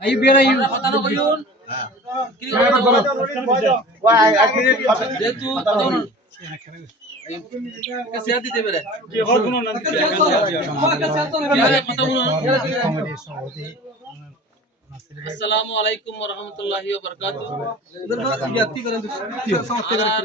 এই এই কথা না কইুন বলুন? আসসালামু আলাইকুম ওয়া রাহমাতুল্লাহি আর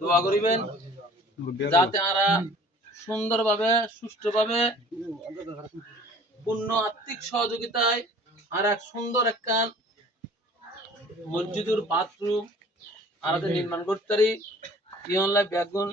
দোয়া করিবেন যাতে আমরা সুন্দরভাবে, সুষ্ঠুভাবে, পূর্ণ আর্থিক সহযোগিতায় আর এক সুন্দর একখান মসজিদের বাথরুম আমাদের নির্মাণ করতে পারি। ইহনলাই ব্যাগুন